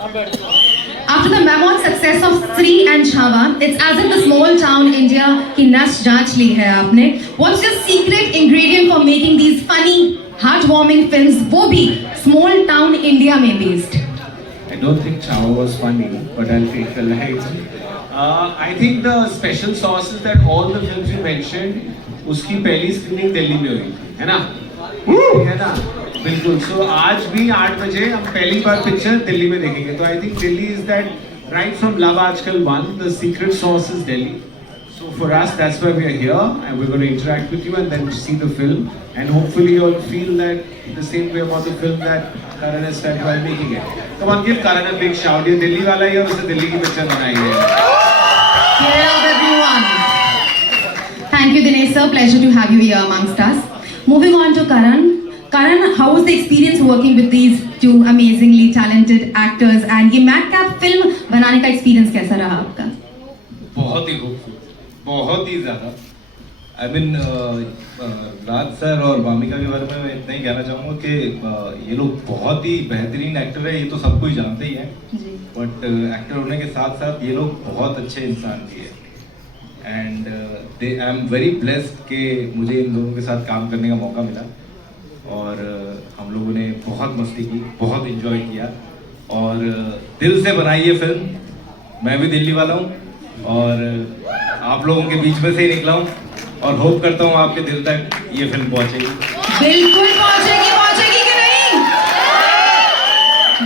After the mammoth success of Sri and Chhawa, it's as if the small town India की नस जांच ली है आपने. What's your secret ingredient for making these funny, heartwarming films? वो भी small town India में based. I don't think Chhawa was funny, but I'll take the light. I think the special sauce is that all the films you mentioned, उसकी पहली screening Delhi में हुई थी, है ना? है ना? बिल्कुल. So आज भी 8 बजे हम पहली बार पिक्चर दिल्ली में देखेंगे. तो I think Delhi is that right from Love Aajkal 1, the secret sauce is Delhi. So for us, that's why we are here, and we're going to interact with you and then see the film, and hopefully you'll feel that the same way about the film that Karan has felt while making it. Come on, give Karan a big shout. ये दिल्ली वाला ही है और उसे दिल्ली की picture बनाई है. Cheer up everyone. Thank you Dinesh sir, pleasure to have you here amongst us. Moving on to Karan. Karan, how was the experience working with these two amazingly talented actors and ये madcap film बनाने का experience कैसा रहा आपका? बहुत ही खूबसूरत, बहुत ही ज़्यादा. I mean, राज सर और वामिका के बारे में मैं इतना ही कहना चाहूँगा कि ये लोग बहुत ही बेहतरीन एक्टर है, ये तो सब कोई जानते ही हैं. बट एक्टर होने के साथ साथ ये लोग बहुत अच्छे इंसान भी है. And I am very blessed कि मुझे इन लोगों के साथ काम करने का मौका मिला. और हम लोगों ने बहुत मस्ती की, बहुत इन्जॉय किया और दिल से बनाई ये फिल्म. मैं भी दिल्ली वाला हूँ और आप लोगों के बीच में से ही निकला हूँ और होप करता हूँ आपके दिल तक ये फिल्म पहुँचेगी. बिल्कुल पहुँचेगी, पहुँचेगी कि नहीं?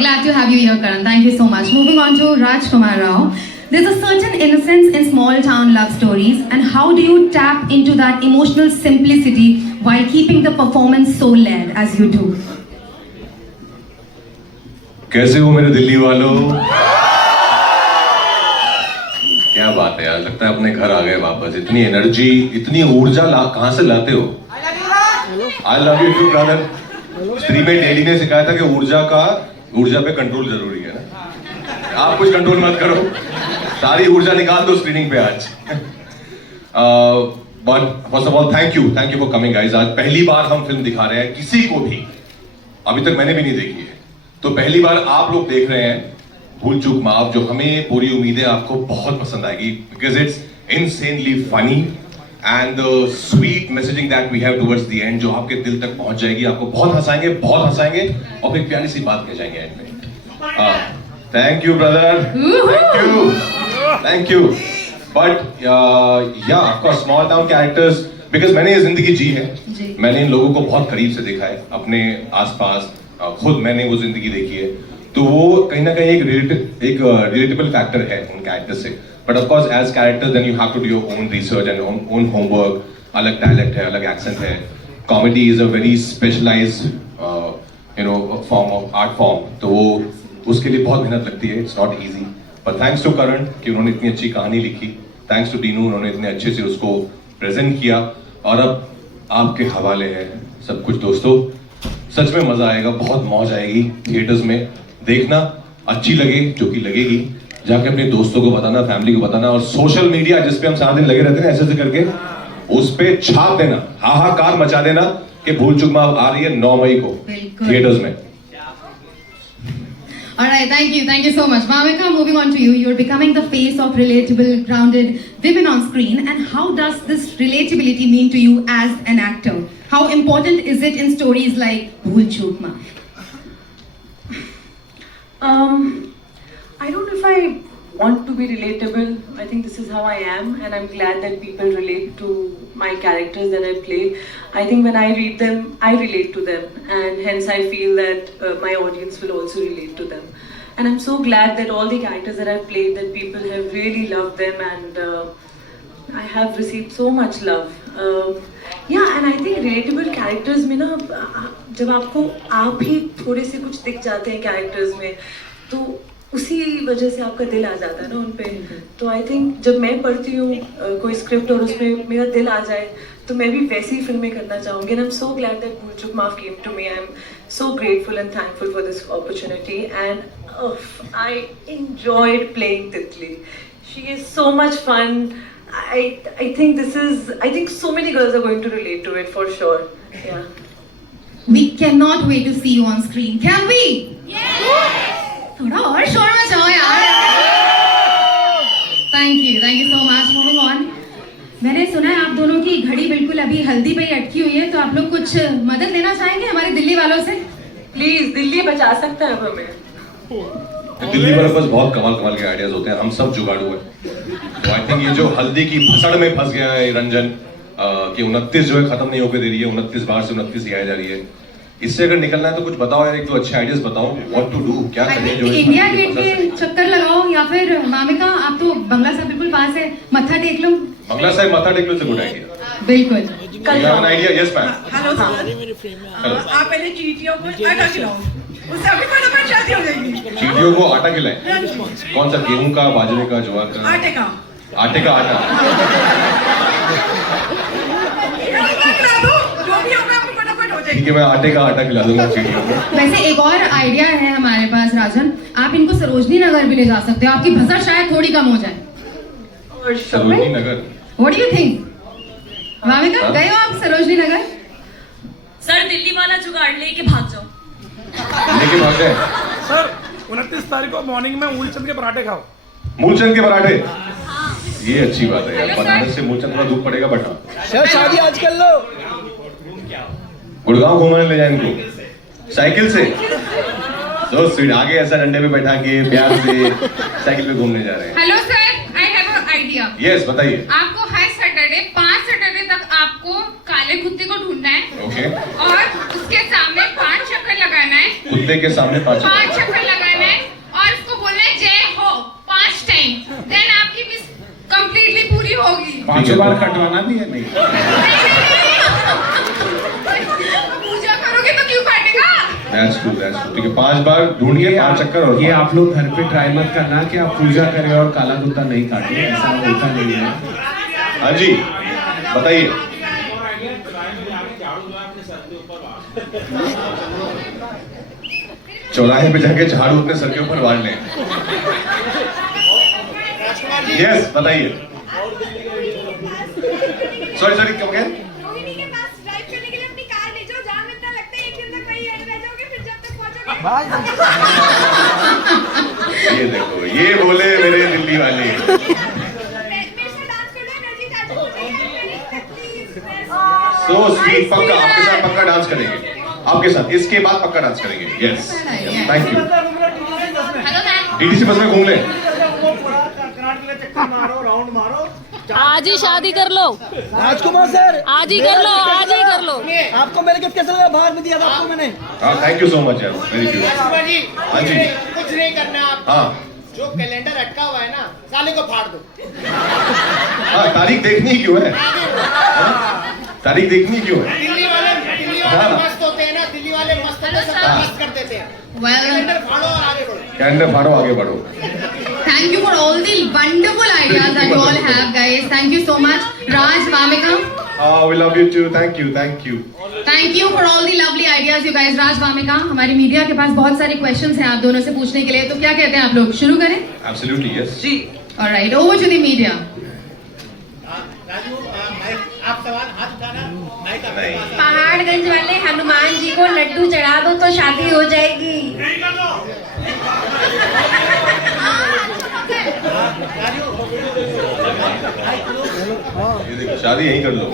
Glad to have you here, Karan. Thank you so much. Moving on to Rajkumar Rao. There's a certain innocence in small town love stories, and how do you tap into that emotional simplicity while keeping the performance so layered as you do? कैसे हो मेरे दिल्ली वालों? क्या बात है यार, लगता है अपने घर आ गए वापस. इतनी एनर्जी, इतनी ऊर्जा कहाँ से लाते हो? I love you too brother. स्त्री में डेली ने सिखाया था कि ऊर्जा पे कंट्रोल जरूरी है ना. आप कुछ कंट्रोल मत करो, सारी ऊर्जा निकाल दो स्क्रीनिंग पे आज. But first of all thank you for coming guys. आज पहली बार हम फिल्म दिखा रहे हैं किसी को भी, अभी तक मैंने भी नहीं देखी है, तो पहली बार आप लोग देख रहे हैं भूल चूक माफ, जो हमें पूरी उम्मीद है आपको बहुत पसंद आएगी. Because it's insanely funny and the sweet messaging that we have towards the end, जो आपके दिल तक पहुंच जाएगी. आपको बहुत हंसाएंगे और एक प्यारी सी बात कह जाएंगे एंड में. Thank you brother, thank you. But yeah of course small town characters, because मैंने ये जिंदगी जी है, मैंने इन लोगों को बहुत करीब से देखा है अपने आसपास. खुद मैंने वो जिंदगी देखी है, तो वो कहीं ना कहीं एक रिलेटेबल फैक्टर है उन कैरेक्टर से. But of course as character then you have to do your own research and own homework. अलग डायलेक्ट है, अलग एक्सेंट है. Comedy is a very specialised form of art form, तो वो उसके लिए बहुत मेहनत लगती है. It's not easy. But thanks to Karan कि उन्होंने इतनी अच्छी कहानी लिखी. थैंक्स टू डीनू, उन्होंने इतने अच्छे से उसको प्रेजेंट किया. और अब आपके हवाले है सब कुछ. दोस्तों सच में मजा आएगा, बहुत मौज आएगी. थिएटर्स में देखना, अच्छी लगे जो कि लगेगी, जाके अपने दोस्तों को बताना, फैमिली को बताना, और सोशल मीडिया जिस पे हम सारा दिन लगे रहते हैं ऐसे करके उस पे छाप देना, हाहाकार मचा देना कि भूल चूक माफ आ रही है 9 मई को थिएटर्स में. Alright, thank you so much. Vamika, moving on to you. You're becoming the face of relatable, grounded women on screen. And how does this relatability mean to you as an actor? How important is it in stories like Bhool Chook Maaf? I don't know if I want to be relatable. I think this is how I am, and I'm glad that people relate to my characters that I play. I think when I read them, I relate to them, and hence I feel that my audience will also relate to them. And I'm so glad that all the characters that I've played, that people have really loved them, and I have received so much love. Yeah, and I think relatable characters में ना, जब आपको आप ही थोड़े से कुछ दिख जाते हैं कैरेक्टर्स में, तो उसी वजह से आपका दिल आ जाता है ना उन पे. तो आई थिंक जब मैं पढ़ती हूँ कोई स्क्रिप्ट और उसमें मेरा दिल आ जाए, तो मैं भी वैसी ही फिल्में करना चाहूँगी. And I am so glad that Bhool Chuk Maaf came to me. I am so grateful and thankful for this opportunity. And I enjoyed playing Titli. She is so much fun. I think so many girls are going to relate to it for sure. Yeah. We cannot wait to see you on screen. Can we? Yes! थोड़ा और शोर मचाओ यार। Thank you so much. Moving on, मैंने सुना है आप दोनों की घड़ी बिल्कुल अभी हल्दी पे ही अटकी हुई है, तो आप लोग कुछ मदद लेना चाहेंगे हमारे दिल्ली वालों से? प्लीज दिल्ली बचा सकता है हमें। दिल्ली वालों के पास बहुत कमाल कमाल के आइडियाज होते हैं, हम सब जुगाड़ू हैं। तो आई थिंक ये जो हल्दी की भसड़ में फंस गया है रंजन कि 29 जो है खत्म नहीं होकर दे रही है, 29 बार से 29 ही आई जा रही है, इससे अगर निकलना है तो कुछ बताओ यार, एक दो अच्छे आइडियाज बताओ, व्हाट टू डू, क्या करें जो इंडिया गेट के चक्कर लगाओ, या फिर मामिका आप तो बंगला साहब बिल्कुल पास है, मत्था टेक लो। बंगला साहिब मत्था टेक लो से गुड आइडिया। बिल्कुल। Idea, yes ma'am. Hello sir, आप पहले चीटियों को आटा खिलाओ, उससे अभी फटाफट शादी हो जाएगी। चींटियों को आटा खिलाएं? कौन सा, गेहूं का, बाजरे का, ज्वार का? आटे का। आटे का आटा। खिला दो, जो भी होगा आपको फटाफट हो जाएगी। ठीक है, मैं आटे का आटा खिला दूंगा चींटियों को। वैसे एक और आइडिया है हमारे पास राजन, आप इनको सरोजनी नगर भी ले जा सकते हो, आपकी भसड़ शायद थोड़ी कम हो जाए। Sarojini Nagar, what do you think? मामिका गए हो आप सरोजनी नगर? सर दिल्ली वाला जुगाड़ लेके भाग जाओ। लेके भाग गए सर 29 तारीख को मॉर्निंग में मूलचंद के पराठे खाओ। मूलचंद के पराठे, ये अच्छी बात है यार, बनारस से मूलचंद का दूध पड़ेगा बटा। सर शादी आज कर लो। गुड़गांव घुमाने ले जाए इनको साइकिल से, तो स्वीट आगे ऐसा डंडे पे बैठा के प्यार से साइकिल पे घूमने जा रहे हैं। Hello sir, I have a idea. Yes बताइए। आपको हर सैटरडे 5 सैटरडे तक आपको काले कुत्ते को ढूंढना है। ओके। और उसके सामने 5 चक्कर लगाना है। कुत्ते के सामने 5 चक्कर लगाना है और उसको बोलना है जय हो 5 टाइम। देन आपकी मिस कंप्लीटली पूरी होगी। 5 बार कटवाना भी है? नहीं। पूजा करोगे तो क्यों काटेगा? That's true, that's true। ठीक है, 5 बार ढूंढ के 5 चक्कर। और ये आप लोग घर पे ट्राई मत करना कि आप पूजा करें और काला कुत्ता नहीं काटे, ऐसा होता नहीं है। हाँ जी बताइए। चौराहे पे जाके झाड़ू अपने सर के ऊपर वार लें। यस बताइए। सॉरी सॉरी कम गए। रोहिणी के पास ड्राइव करने के लिए अपनी कार ले जाओ, जहाँ में इतना लगता है 1 दिन तक वहीं रह जाओगे, फिर जब तक पहुंचोगे। ये देखो, ये बोले मेरे दिल्ली वाले। मेरे से डांस कर लो, एनर्जी चार्ज हो जाएगी प्लीज। सो स्वीट, पक्का आपके साथ पक्का डांस करेंगे, आपके साथ इसके बाद पक्का डांस करेंगे। Yes thank you. Hello ma'am. DDC बस में घूम ले। आज ही शादी कर लो राजकुमार सर, आज ही कर लो, आज ही कर लो। आपको मेरे गिफ्ट कैसे लगा? बाहर में दिया था आपको मैंने। हाँ थैंक यू सो मच यार, वेरी गुड। हाँ जी कुछ नहीं करना आप, हाँ जो कैलेंडर अटका हुआ है ना, साले को फाड़ दो। हाँ, तारीख देखनी क्यों है? हाँ? तारीख देखनी क्यों है? दिल्ली वाले मस्त होते हैं ना, दिल्ली वाले मस्त होते हैं, सबको मस्त कर देते हैं। कैलेंडर फाड़ो और आगे बढ़ो। कैलेंडर फाड़ो आगे बढ़ो। Thank you for all the wonderful ideas that you all have, guys. Thank you so much, Raj, Vamika. We love you too. Thank you, thank you. Thank you for all the lovely ideas, you guys. Raj, Vamika, हमारी media के पास बहुत सारे questions हैं आप दोनों से पूछने के लिए, तो क्या कहते हैं आप लोग, शुरू करें? Absolutely yes. Ji. Alright, over to the media. Raju आप सवाल हाथ उठाना, माइक आपके नहीं। पास है। पहाड़गंज वाले हनुमान जी को लड्डू चढ़ा दो तो शादी हो जाएगी। ये देखो, शादी यहीं कर लो।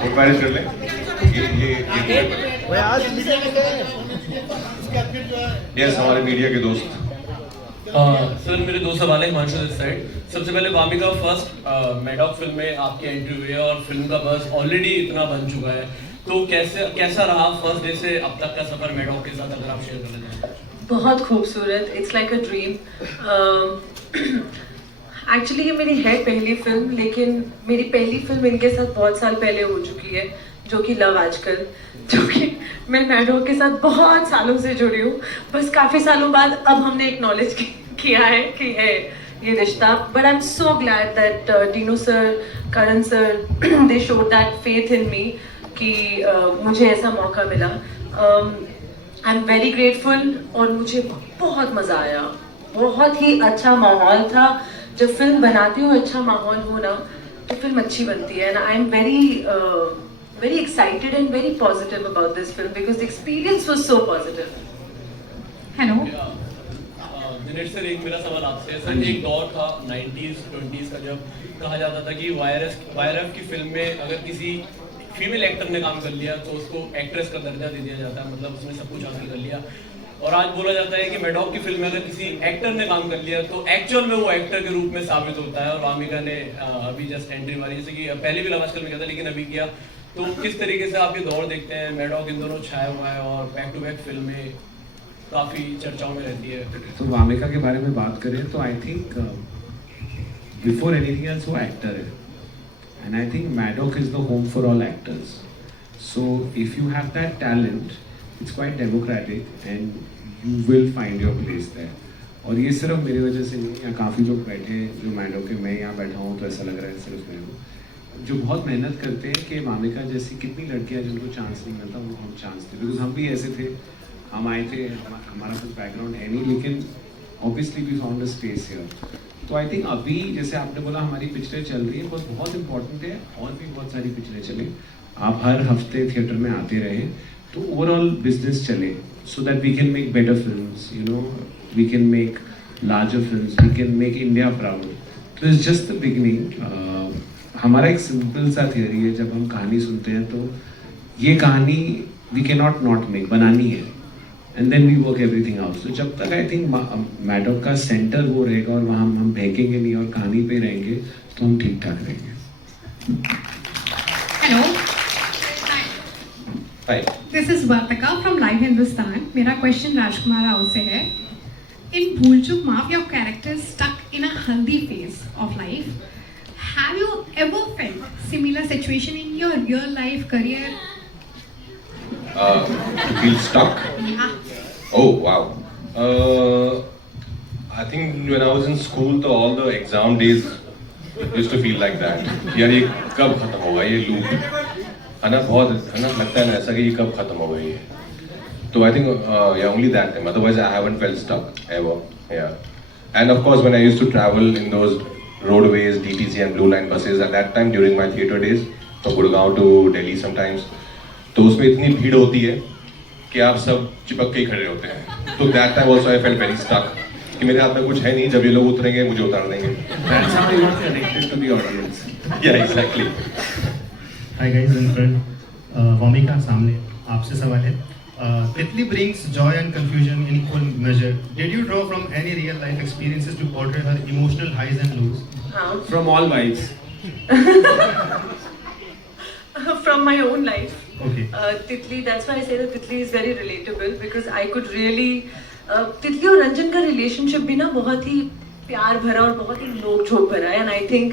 और मैरिज कर ले। यस हमारे मीडिया के दोस्त। सर मेरे 2 सवाल हैं हिमांशु दिस साइड। सबसे पहले वामिका, फर्स्ट मैडॉक फिल्म में आपकी एंट्री हुई है और फिल्म का बस ऑलरेडी इतना बन चुका है, तो कैसा रहा फर्स्ट डे से अब तक का सफर मैडॉक के साथ, अगर आप शेयर करना चाहें? बहुत खूबसूरत, it's like a dream. Actually ये मेरी है पहली फिल्म, लेकिन मेरी पहली फिल्म इनके साथ बहुत साल पहले हो चुकी है, जो कि लव आजकल, जो कि मैं मैडॉक के साथ बहुत सालों से जुड़ी हूँ। बस काफ़ी सालों बाद अब हमने एक्नॉलेज किया है कि है ये रिश्ता। But I am so glad that Dinoo sir, Karan sir, they showed that faith in me कि मुझे ऐसा मौका मिला। आई एम वेरी ग्रेटफुल और मुझे बहुत मज़ा आया, बहुत ही अच्छा माहौल था। जब फिल्म बनाती हूँ अच्छा माहौल हो ना, तो फिल्म अच्छी बनती है। And I am very very excited and very positive about this film because the experience was so positive. Hello. Dinesh sir, एक मेरा सवाल आपसे है सर। एक दौर था 90s 20s का जब कहा जाता था कि वायरएफ की फिल्म में अगर किसी फीमेल एक्टर ने काम कर लिया तो उसको एक्ट्रेस का दर्जा दे दिया जाता है, मतलब उसने सब कुछ हासिल कर लिया। और आज बोला जाता है कि मैडॉक की फिल्म में अगर किसी एक्टर ने काम कर लिया तो एक्चुअल में वो एक्टर के रूप में साबित होता है। और वामिका ने अभी जस्ट एंट्री मारी, जैसे कि पहले भी लव आजकल में किया था लेकिन अभी किया। तो किस तरीके से आप ये दौर देखते हैं? मैडॉक इन दोनों छाया हुआ है और बैक टू बैक फिल्में काफ़ी चर्चाओं में रहती है। तो वामिका के बारे में बात करें तो I think before anything else वो एक्टर है, and I think Maddock is the home for all actors. So if you have that talent, it's quite democratic and you will find your place there. और ये सिर्फ मेरी वजह से नहीं, यहाँ काफ़ी लोग बैठे हैं जो मैडॉक के, मैं यहाँ बैठा हूँ तो ऐसा लग रहा है सिर्फ मेरे को, जो बहुत मेहनत करते हैं कि वामिका जैसी कितनी लड़कियाँ जिनको चांस नहीं मिलता उनको हम चांस दें। बिकॉज हम भी ऐसे थे, हम आए थे, हमारा कुछ बैकग्राउंड है नहीं, लेकिन obviously we found a space here. तो आई थिंक अभी जैसे आपने बोला हमारी पिक्चरें चल रही है, बहुत इंपॉर्टेंट है, और भी बहुत सारी पिक्चरें चलें। आप हर हफ्ते थिएटर में आते रहे तो ओवरऑल बिजनेस चले, so that we can make better films, you know, we can make larger films, we can make India proud. So it's just the beginning. हमारा एक सिंपल सा थियरी है, जब हम कहानी सुनते हैं तो ये कहानी we cannot not make, बनानी है, and then we work everything out. So जब तक I think मैडॉक का सेंटर वो रहेगा और वहाँ हम बहकेंगे नहीं और कहानी पे रहेंगे तो हम ठीक ठाक रहेंगे। Hello. Hi. This is Vartika from Live Hindustan. मेरा क्वेश्चन राजकुमार राव से है। In भूल चूक माफ, your character is stuck in a healthy phase of life. Have you ever felt similar situation in your real life career? To feel stuck? Yeah. Oh wow. I think when I was in school, तो all the exam days used to feel like that. यार ये कब खत्म होगा ये loop, है ना? बहुत है ना, लगता है ना ऐसा कि ये कब खत्म होगा ये। तो I think only that time, otherwise I haven't felt stuck ever. Yeah and of course when I used to travel in those roadways, DTC and blue line buses at that time during my theatre days, from Gurgaon to Delhi sometimes, तो उसमें इतनी भीड़ होती है कि आप सब चिपक के ही खड़े होते हैं। तो that time also I felt very stuck कि मेरे हाथ में कुछ है नहीं, जब ये लोग उतरेंगे मुझे उतार देंगे। That's how you are connected to the audience. Yeah, exactly. Hi guys, in front, Wamiqa सामने आपसे सवाल है। Titli brings joy and confusion in equal measure. Did you draw from any real life experiences to portray her emotional highs and lows? From all vibes. From my own life. Okay. Titli, that's why I say that Titli is very relatable because I could really Titli और रंजन का relationship भी ना बहुत ही प्यार भरा और बहुत ही नोक झोंक भरा है, and I think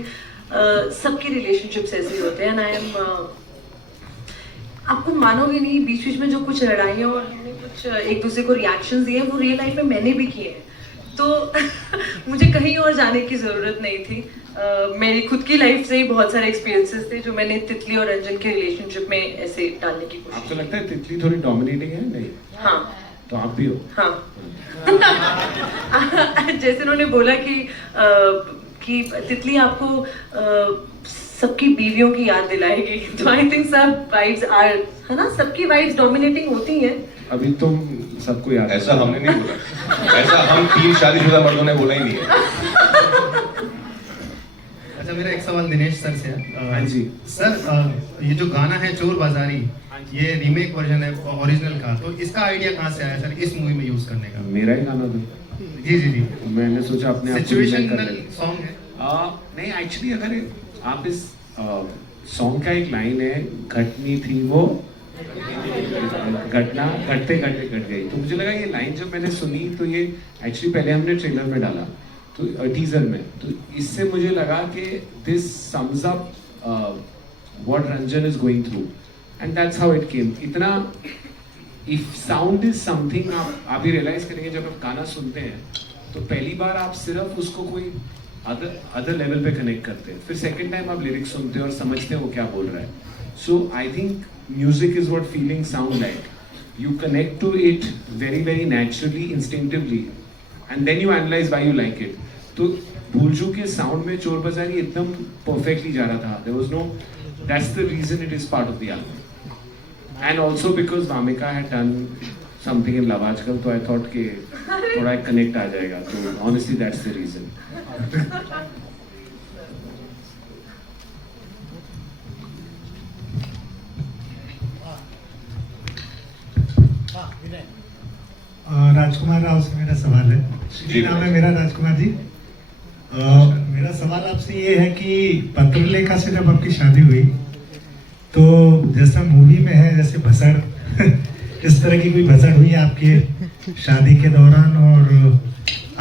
सबके relationships ऐसे ही होते हैं, and I am आपको मानोगे नहीं, बीच बीच में जो कुछ लड़ाइयाँ और हमने कुछ एक दूसरे को रिएक्शंस दिए वो रियल लाइफ में मैंने भी किए हैं, तो मुझे कहीं और जाने की ज़रूरत नहीं थी। मेरी खुद की लाइफ से ही बहुत सारे एक्सपीरियंसेस थे जो मैंने तितली और रंजन के रिलेशनशिप में ऐसे डालने की कोशिश। आपको लगता है तितली थोड़ी डोमिनेटिंग है? नहीं। हाँ। तो आप भी हो। हाँ। जैसे उन्होंने बोला कि तितली आपको सबकी बीवियों की याद दिलाएगी, तो आई थिंक सब वाइब्स आर, है ना, सबकी वाइब्स डोमिनेटिंग होती हैं। अभी तुम सबको याद, ऐसा हमने नहीं बोला, ऐसा हम 3 शादीशुदा मर्दों ने बोला ही नहीं है। अच्छा, मेरा एक सवाल दिनेश सर से है। हाँ जी सर, ये जो गाना है चोर बाजारी, ये रीमेक वर्जन है ओरिजिनल का, तो इसका आइडिया कहाँ से आया सर इस मूवी में यूज करने का? मेरा ही गाना था। जी जी जी, मैंने सोचा अपने आप सिचुएशनल सॉन्ग है। नहीं, एक्चुअली अगर आप इस सॉन्ग का एक लाइन है, घटनी थी वो घटना, घटते घटते घट गई, तो मुझे लगा ये लाइन जब मैंने सुनी तो ये एक्चुअली पहले हमने ट्रेलर में डाला तो टीजर में, तो इससे मुझे लगा कि this sums up what Ranjan is going through and that's how it came. इतना इफ साउंड इज समथिंग, आप ही रियलाइज करेंगे जब आप गाना सुनते हैं तो पहली बार आप सिर्फ उसको कोई अदर लेवल पे कनेक्ट करते हैं, फिर सेकेंड टाइम आप लिरिक्स सुनते हैं और समझते हैं वो क्या बोल रहा है। So I think music is what feeling sound like, you connect to it very very naturally, instinctively, and then you analyse why you like it. तो भूलचूक के साउंड में चोर बाजारी एकदम परफेक्टली जा रहा था, there was no, that's the reason it is part of the album. And also because Vamika had done something in Love Aajkal, तो I thought कि थोड़ा connect आ जाएगा. तो honestly that's the reason. राजकुमार राव से मेरा सवाल है. जी नाम है मेरा राजकुमार जी. मेरा सवाल आपसे ये है कि पत्रलेखा से जब आपकी शादी हुई तो जैसा मूवी में है जैसे भसड़ इस तरह की कोई भसड़ हुई आपकी शादी के दौरान और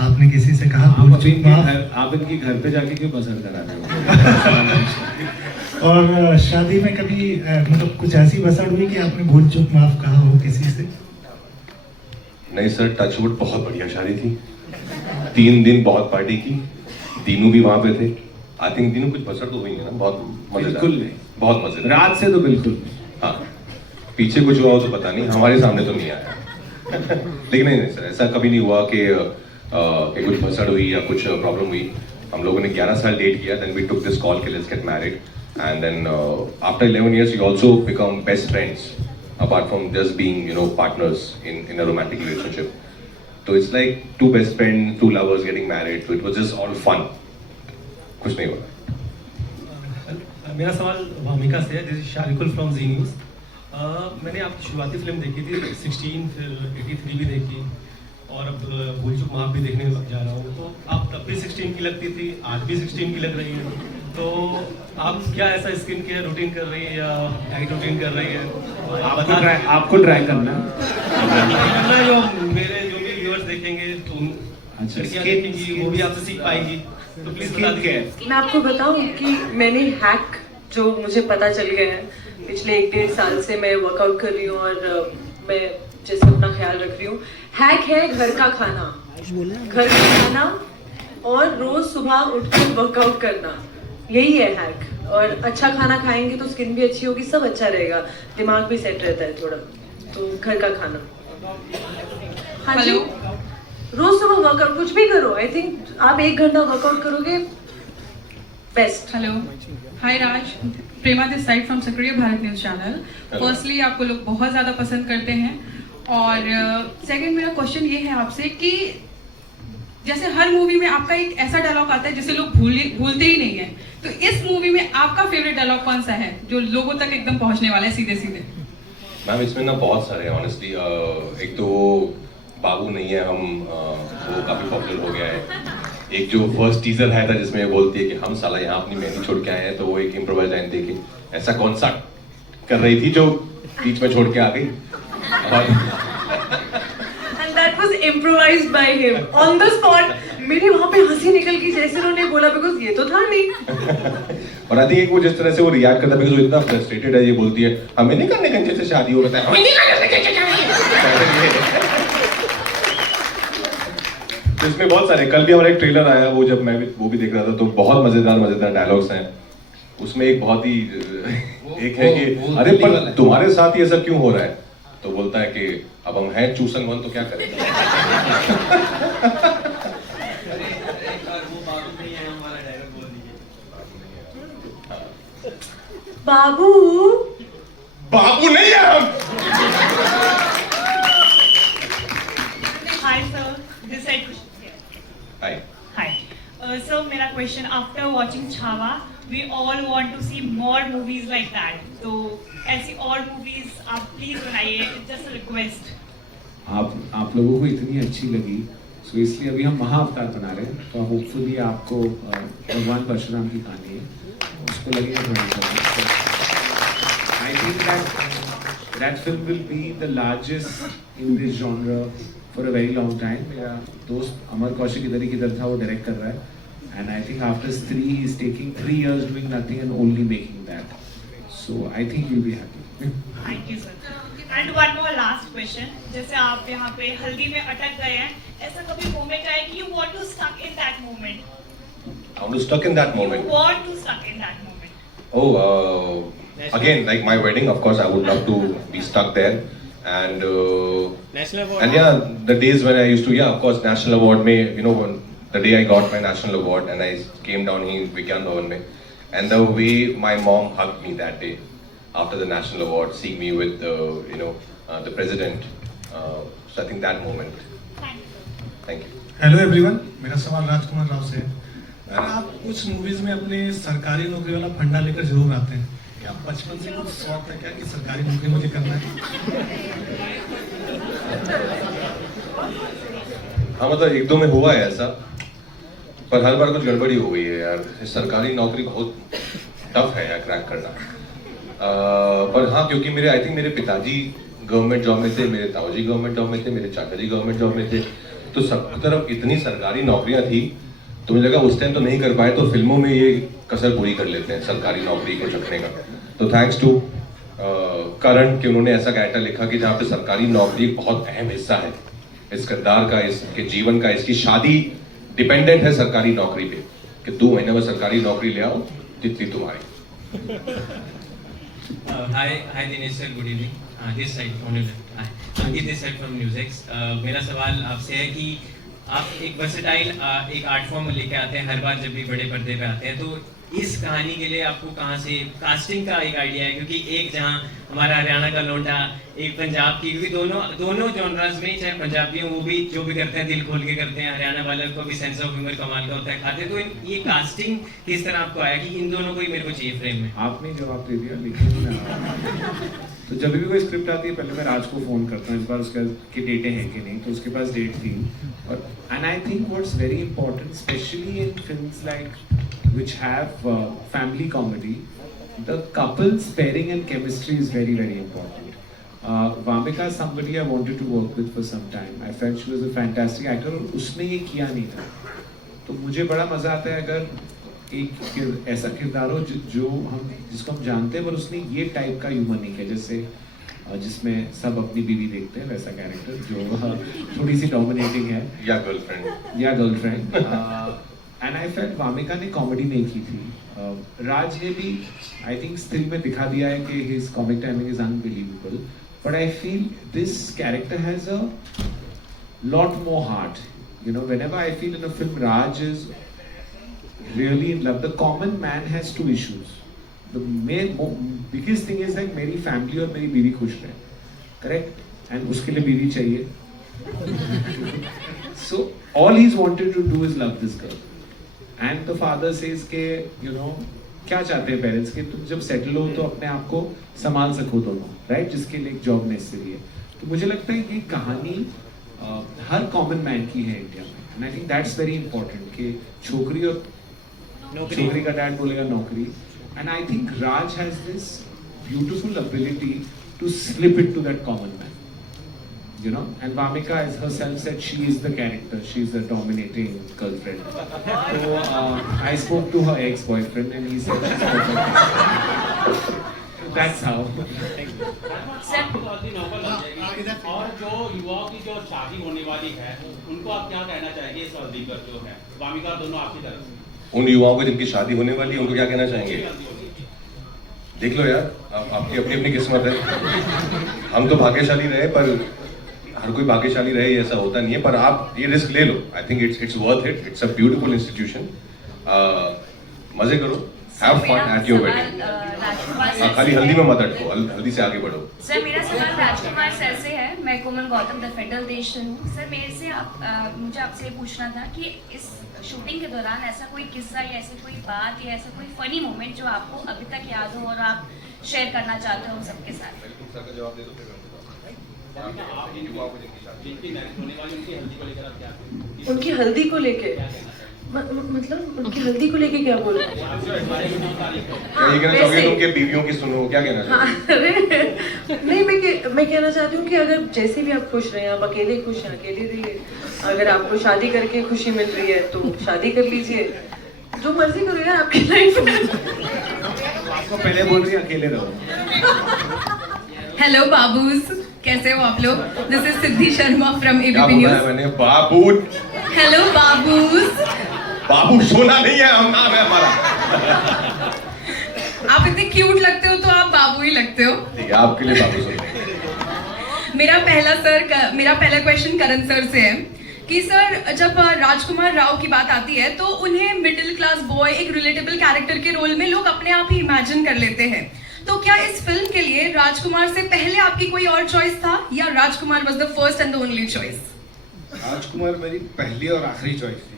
आपने किसी से कहा आप इनके घर पे जाके क्यों भसड़ करा रहे हो? और शादी में कभी मतलब कुछ ऐसी भसड़ हुई कि आपने भूल चूक माफ कहा हो किसी से? नहीं सर, टचवुड बहुत बढ़िया शादी थी. 3 दिन बहुत पार्टी की, तीनों भी वहां पे थे. आई थिंक तीनों कुछ बसर तो हुई है ना, बहुत मजेदार. बिल्कुल नहीं, बहुत मजेदार. रात से तो बिल्कुल. हाँ, पीछे कुछ हुआ हो तो पता नहीं, हमारे सामने तो नहीं आया. लेकिन नहीं सर, ऐसा कभी नहीं हुआ कि कुछ बसर हुई या कुछ प्रॉब्लम हुई. हम लोगों ने 11 साल डेट किया, then we took this call कि let's get married, and then after 11 years we also become best friends. Apart from just being, you know, partners in a romantic relationship. So it's like 2 best friends, 2 lovers getting married. So it was just all fun. कुछ नहीं हुआ. मेरा सवाल भामिका से है. This is Sharikul from Zee News. मैंने आपकी शुरुआती फिल्म देखी थी 16, फिर 83 भी देखी और अब भूल चूक माफ भी देखने जा रहा हूँ. तो आप तब भी 16 की लगती थी, आज भी 16 की लग रही है. तो आप क्या ऐसा स्किन केयर रूटीन कर रही है या डाइट रूटीन कर रही है? आपको ट्राई करना है. जो मेरे जो भी व्यूअर्स देखेंगे तो लड़कियां देखेंगी वो भी आपसे सीख पाएंगी. तो प्लीज बता दीजिए. मैं आपको बताऊं कि मैंने हैक जो मुझे पता चल गया है पिछले 1-1.5 साल से मैं वर्कआउट कर रही हूँ और मैं जैसे अपना ख्याल रख रही हूँ. हैक है घर का खाना, घर का खाना और रोज सुबह उठकर वर्कआउट करना. यही है हैक. और अच्छा खाना खाएंगे तो स्किन भी अच्छी होगी, सब अच्छा रहेगा, दिमाग भी सेट रहता है थोड़ा. तो घर का खाना. हाँ जी, रोज सुबह वर्कआउट कुछ भी करो. आई थिंक आप 1 घंटा वर्कआउट करोगे best. Hello, hi Raj, Prema this side from सक्रिय भारत न्यूज चैनल. फर्स्टली आपको लोग बहुत ज़्यादा पसंद करते हैं और सेकंड मेरा क्वेश्चन ये है आपसे कि जैसे हर मूवी में आपका एक ऐसा डायलॉग आता है जिसे लोग भूलते ही नहीं है. तो इस मूवी में आपका फेवरेट डायलॉग कौन सा है जो लोगों तक एकदम पहुंचने वाला है सीधे सीधे? मैम इसमें ना बहुत सारे हैं ऑनेस्टली. एक तो वो बाबू नहीं है हम, वो काफी पॉपुलर हो गया है. एक जो फर्स्ट टीजर आया था जिसमें वो बोलती है कि हम साला यहाँ अपनी मेहंदी छोड़ के आए हैं, तो वो एक इम्प्रोवाइज लाइन थी कि ऐसा कौन सा कर रही थी जो बीच में छोड़ के आ गई. And that was improvised by him on the spot. मेरी वहाँ पे हंसी निकल गई जैसे उन्होंने बोला, बिकॉज ये तो था नहीं. और आई थिंक एक वो जिस तरह से वो रिएक्ट करता है, बिकॉज वो इतना फ्रस्ट्रेटेड है, ये बोलती है हमें नहीं करने कंचे से शादी हो रहा है, हमें नहीं करने कंचे से शादी. तो इसमें बहुत सारे, कल भी हमारा एक ट्रेलर आया, वो जब मैं भी वो भी देख रहा था, तो बहुत मजेदार डायलॉग्स हैं उसमें. एक बहुत ही एक है कि अरे पर तुम्हारे साथ ये सब क्यों हो रहा है, तो बोलता है कि अब हम हैं चूसन वन तो क्या करें. बाबू बाबू नहीं है हम. Hi sir, this side. Hi hi sir, मेरा question, after watching Chhaava we all want to see more movies like that. तो ऐसी और मूवीज आप प्लीज बनाइए, जस्ट रिक्वेस्ट. आप लोगों को इतनी अच्छी लगी, सो इसलिए अभी हम महाअवतार बना रहे हैं. तो होपफुली आपको भगवान परशुराम की कहानी है, उसको लगेगा. I think that film will be the largest in this genre for a very long time. मेरा दोस्त अमर कौशिक इधर ही किधर था, वो डायरेक्ट कर रहा है. And I think after 3 he is taking 3 years doing nothing and only making that. So I think you'll be happy. Thank you sir. And one more last question, जैसे आप यहाँ पे हल्दी में अटक गए हैं, ऐसा कभी मोमेंट आया कि you want to stuck in that moment? I want to stuck in that moment. You want to stuck in that moment? Oh, again, like my wedding, of course, I would love to be stuck there. And and yeah, the days when I used to, yeah, of course, national award mein, you know, the day I got my national award and I came down here in Vigyan Bhavan mein, and the way my mom hugged me that day, after the national award, seeing me with the president. So I think that moment. Thank you. Hello everyone, मेरा सवाल राजकुमार राव से है। अगर आप कुछ movies में अपने सरकारी नौकरी वाला फंडा लेकर जरूर आते हैं, क्या बचपन से कुछ शौक है क्या कि सरकारी नौकरी मुझे करना है? हाँ, मतलब एक दो में हुआ है ऐसा, पर हर बार कुछ गड़बड़ी हो गई है यार। सरकारी नौकरी बहुत टफ है यार क्रैक करना। पर हाँ, क्योंकि आई थिंक मेरे पिताजी गवर्नमेंट जॉब में थे, मेरे ताऊजी गवर्नमेंट जॉब में थे, मेरे चाचा जी गवर्नमेंट जॉब में थे, तो सबकी तरफ इतनी सरकारी नौकरियां थी, तो मुझे लगा उस टाइम तो नहीं कर पाए, तो फिल्मों में ये कसर पूरी कर लेते हैं सरकारी नौकरी को चुनने का। तो थैंक्स टू करण कि उन्होंने ऐसा कैरेक्टर लिखा कि जहाँ पे सरकारी नौकरी एक बहुत अहम हिस्सा है इस किरदार का, इसके जीवन का, इसकी शादी डिपेंडेंट है सरकारी नौकरी पे, कि 2 महीने में सरकारी नौकरी ले आओ, तितली तुम्हारी। Hi Dinesh sir, good evening. This side only Ankit this side from news. मेरा सवाल आपसे है कि आप एक वर्सेटाइल एक आर्ट फॉर्म लेके आते हैं हर बार जब भी बड़े पर्दे पे आते हैं, तो इस कहानी के लिए आपको कहाँ से कास्टिंग का एक आइडिया है? क्योंकि एक जहाँ हमारा हरियाणा का लौंडा, एक पंजाब की, क्योंकि दोनों जॉनरास में, चाहे पंजाबी हो वो भी जो भी करते हैं दिल खोल के करते हैं, हरियाणा वाले को भी सेंस ऑफ ह्यूमर कमाल का होता है खाते। तो ये कास्टिंग किस तरह आपको आया कि इन दोनों को ही मेरे को चाहिए फ्रेम में? आपने जवाब दे दिया, लेकिन तो जब भी कोई स्क्रिप्ट आती है पहले मैं राज को फोन करता हूँ इस बार उसका कि डेटें हैं कि नहीं, तो उसके पास डेट थी। और and I think what's very important specially in films like which have family comedy, the couple's pairing and chemistry is very, very important. Vamika is somebody I wanted to work with for some time. I felt she was a fantastic actor और उसने ये किया नहीं था, तो मुझे बड़ा मजा आता है अगर एक ऐसा किरदार हो जिसको हम जानते हैं पर उसने ये टाइप का ह्यूमर नहीं किया, जैसे जिसमें सब अपनी बीवी देखते हैं वैसा कैरेक्टर जो थोड़ी सी डोमिनेटिंग है, या girlfriend. And I felt Wamiqa ने कॉमेडी नहीं की थी। राज ने भी आई थिंक स्टिल में दिखा दिया है कि his comic timing is unbelievable, but I feel this character has a lot more heart. You know, whenever I feel in a film Raj is really in love. The common man has 2 issues. The biggest thing is like मेरी family और मेरी बीवी खुश रहे, correct, and उसके लिए बीवी चाहिए। So all he's wanted to do is love this girl. And the father says के you know क्या चाहते हैं पेरेंट्स के तुम जब सेटल हो तो अपने आप को संभाल सको दोनों, राइट, जिसके लिए एक जॉब नेसेसरी है। तो मुझे लगता है ये कहानी हर कॉमन मैन की है इंडिया में, and I think that's very important कि छोकरी और छोकरी का डैड बोलेगा नौकरी, and I think Raj has this beautiful ability to slip it to that common man, you know, and Vamika as herself said she is the character, she is the dominating girlfriend. So I spoke to her ex-boyfriend and he said she's perfect. That's how. और जो युवाओं की जो शादी होने वाली है उनको आप क्या कहना चाहेंगे इस अवधि पर जो है वामिका दोनों आपकी तरफ से? उन युवाओं को जिनकी शादी होने वाली है उनको क्या कहना चाहेंगे? देख लो यार, आपकी अपनी अपनी किस्मत है। हम तो भाग्यशाली रहे, पर हर कोई भाग्यशाली रहे ऐसा होता नहीं है, पर आप ये रिस्क ले लो। I think it's worth it, it's a beautiful institution. मजे करो, have fun at your wedding. खाली हल्दी में मत अटको, हल्दी से आगे बढ़ो। सर, मेरा सवाल राजकुमार सर से है। मैं कोमल गौतम द फेडरल देश से हूँ। सर, मुझे आपसे ये पूछना था कि इस शूटिंग के दौरान ऐसा कोई किस्सा या ऐसी कोई बात या ऐसा कोई फनी मोमेंट जो आपको अभी तक याद हो और आप शेयर करना चाहते हो हम सबके साथ? उनकी हल्दी को लेके मतलब उनकी हल्दी को लेके क्या बोल रहे हैं? ये कहना चाहोगे तुम कि बीवियों की सुनो, क्या कहना चाहोगे? नहीं, मैं कहना चाहती हूँ कि अगर जैसे भी आप खुश रहे, आप अकेले खुश हैं अकेले रहिए, अगर आपको शादी करके खुशी मिल रही है तो शादी कर लीजिए, जो मर्जी करो यार आपकी लाइफ में। आपको पहले बोल रही है अकेले रहो। हेलो बाबूज, कैसे हो आप लोग? This is Siddhi Sharma from ABP news. मैंने बाबू। हेलो बाबूज। बाबू सोना नहीं है, हम नाम है हमारा। आप इतने क्यूट लगते हो तो आप बाबू ही लगते हो। ठीक है, आपके लिए बाबू सोना। मेरा पहला क्वेश्चन करण सर से है कि सर, जब राजकुमार राव की बात आती है तो उन्हें मिडिल क्लास बॉय, एक रिलेटेबल कैरेक्टर के रोल में लोग अपने आप ही इमेजिन कर लेते हैं। तो क्या इस फिल्म के लिए राजकुमार से पहले आपकी कोई और चॉइस था या Rajkummar was the first and the only choice? Rajkummar मेरी पहली और आखिरी चॉइस थी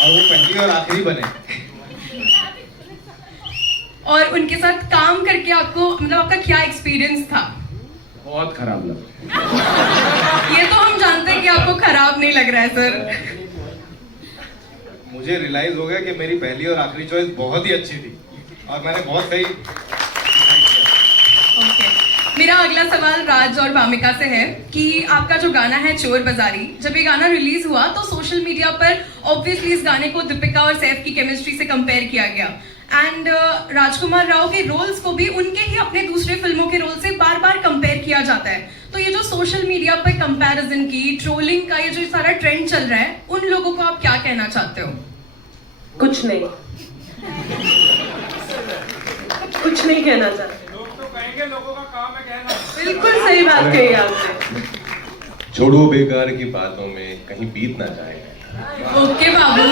और वो पहली और आखिरी बने। और उनके साथ काम करके आपको मतलब आपका क्या एक्सपीरियंस था? बहुत खराब लगा। ये तो हम जानते हैं कि आपको खराब नहीं लग रहा है सर। मुझे रियलाइज हो गया कि मेरी पहली और आखिरी चॉइस बहुत ही अच्छी थी और मैंने बहुत सही। मेरा अगला सवाल राज और भामिका से है कि आपका जो गाना है चोर बाजारी, जब ये गाना रिलीज हुआ तो सोशल मीडिया पर ऑब्वियसली इस गाने को दीपिका और सैफ की केमिस्ट्री से कंपेयर किया गया एंड राजकुमार राव के रोल्स को भी उनके ही अपने दूसरे फिल्मों के रोल से बार बार कंपेयर किया जाता है। तो ये जो सोशल मीडिया पर कंपैरिजन की ट्रोलिंग का ये जो सारा ट्रेंड चल रहा है, उन लोगों को आप क्या कहना चाहते हो? कुछ नहीं, कुछ नहीं कहना चाहते। लोग तो कहेंगे, लोगों का काम है कहना। बिल्कुल सही बात कही आपने। छोड़ो बेकार की बातों में कहीं बीत ना जाए। Okay Babu.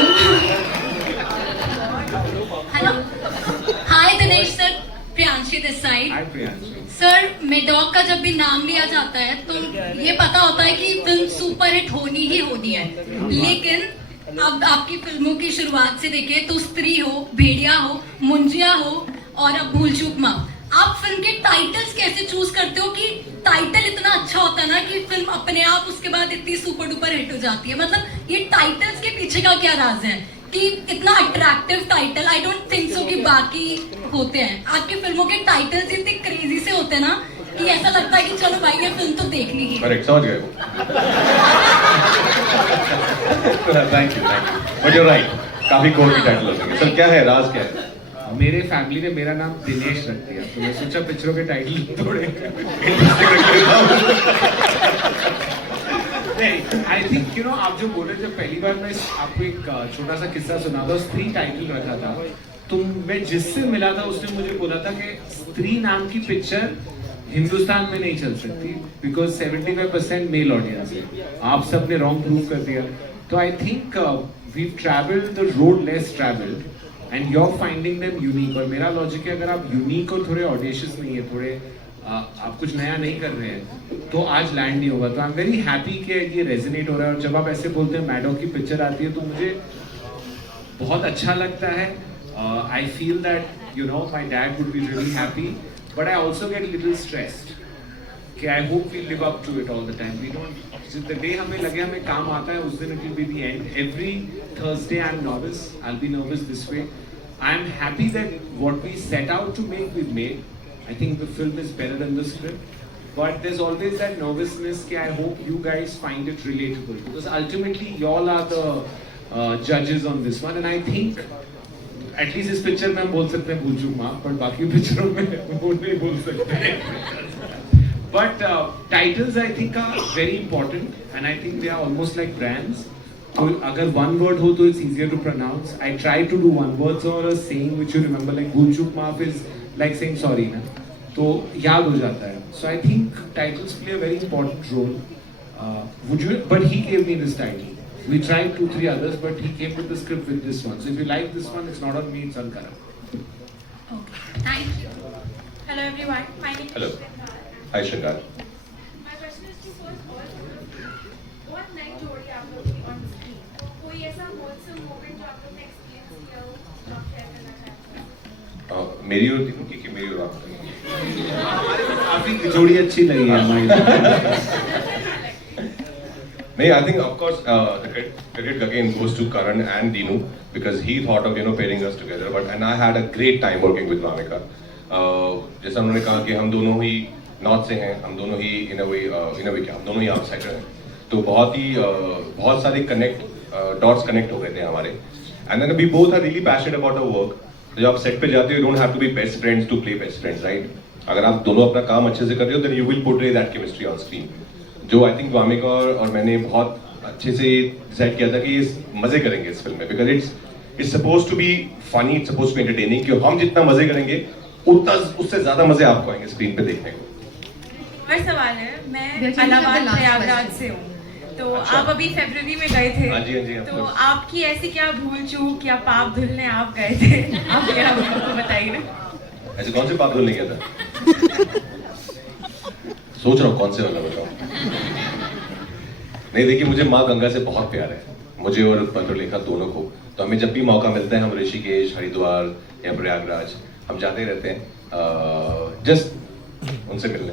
Hello, hi Dinesh sir, Priyanshi this side. Hi Priyanshi. Sir, Maddock का जब भी नाम लिया जाता है तो ये पता होता है कि फिल्म सुपरहिट होनी ही होनी है, लेकिन अब आपकी फिल्मों की शुरुआत से देखें तो स्त्री हो, भेड़िया हो, मुंजिया हो और अब भूल चूक माफ, आप फिल्म के टाइटल्स कैसे चूज करते हो कि टाइटल इतना अच्छा होता है ना कि फिल्म अपने आप उसके बाद इतनी सुपर डुपर हिट हो जाती है? मतलब ये टाइटल्स के पीछे का क्या राज है कि इतना attractive title? I don't think so कि बाकी होते हैं। आपकी फिल्मों के टाइटल्स इतने क्रेजी से होते हैं ना कि ऐसा लगता है कि चलो भाई ये फिल्म तो देखनी ही। करेक्ट, समझ गए। Thank you, but you right, काफी कोर्ट टाइटल होते। सर क्या है राज, क्या है? मेरे फैमिली ने मेरा नाम दिनेश रख दिया, तो मैं सोचा पिक्चरों के टाइटल थोड़े नहीं, आई थिंक यू नो, आप जो बोले, जब पहली बार मैं आपको एक छोटा सा किस्सा सुना था, स्त्री टाइटल रखा था, तो मैं जिससे मिला था उसने मुझे बोला था कि स्त्री नाम की पिक्चर हिंदुस्तान में नहीं चल सकती बिकॉज 75% मेल ऑडियंस है। आप सब ने रॉन्ग प्रूव कर दिया। तो I think we travelled the road less travelled and you are finding them unique. और मेरा लॉजिक है, अगर आप यूनिक और थोड़े ऑडिशियस नहीं है, थोड़े आप कुछ नया नहीं कर रहे हैं, तो आज लैंड नहीं होगा। तो आई एम वेरी हैप्पी कि ये रेजोनेट हो रहा है। और जब आप ऐसे बोलते हैं मैडॉक की पिक्चर आती है, तो मुझे बहुत अच्छा लगता है। I feel that you know my dad would be really happy, but I also get little stressed कि I hope we live up to it all the time. We don't, the day हमें लगे हमें काम आता है, उस दिन it will be the end. Every Thursday I am nervous, I will be nervous this way. I am happy that what we set out to make, we've made. I think the film is better than the script, but there's always that nervousness that I hope you guys find it relatable, because ultimately y'all are the judges on this one, and I think at least इस picture में हम बोल सकते हैं भूल चूक माफ, but बाकी पिक्चरों में वो नहीं बोल सकते हैं। But titles I think are very important, and I think they are almost like brands. तो अगर one word हो तो it's easier to pronounce. I try to do one words or a saying which you remember, like भूल चूक माफ is like saying sorry ना, तो याद हो जाता है. So I think titles play a very important role. But he gave me this title. We tried 2-3 others, but he came with the script with this one. So if you like this one, it's not on me, it's on Karan. Okay, thank you. Hello everyone, my name is Hello. Hi Shringar. My question is to first all, what night जोड़ी आप लोग की on screen? कोई ऐसा wholesome moment जो आप लोग ने experience किया हो, जो आप share करना चाहते हैं? मेरी और दीपू की मेरी और आपकी काफी जोड़ी अच्छी लगी है हमारी। नहीं, I think of course the credit again goes to Karan and Dinu because he thought of pairing us together. And I had a great time working with Vamika. जैसा उन्होंने कहा कि हम दोनों ही नॉर्थ से हैं, हम दोनों ही in a way क्या, हम दोनों ही आउटसाइडर हैं, तो बहुत सारे डॉट्स कनेक्ट हो गए थे हमारे। And then we both are really passionate about our work. जब आप सेट पे जाते हो, you don't have to be best friends to play best friends, right? अगर आप दोनों अपना काम अच्छे से कर रहे हो, then you will portray that chemistry on screen. जो आई थिंक वामिका और मैंने बहुत अच्छे से डिसाइड किया था कि इस मजे करेंगे इस फिल्म में, because it's suppose to be funny, it's suppose to be entertaining, कि हम जितना मजे करेंगे उतना उससे ज्यादा मजे आपको आएंगे स्क्रीन पे देखने को। और सवाल है, मैं इलाहाबाद प्रयागराज से हूँ, तो अच्छा। आप अभी फरवरी में गए थे। हाँ जी, हाँ जी, of तो course। आपकी ऐसी क्या भूल चूक या पाप धुलने आप गए थे? आप मेरा हमको बताइए ना। ऐसे कौन से पाप धुलने गया था? सोच रहा हूँ कौन से वाला बताओ। नहीं देखिए, मुझे माँ गंगा से बहुत प्यार है, मुझे और पत्रलेखा दोनों को। तो हमें जब भी मौका मिलता है हम ऋषिकेश, हरिद्वार या प्रयागराज हम जाते रहते हैं जस्ट उनसे मिलने।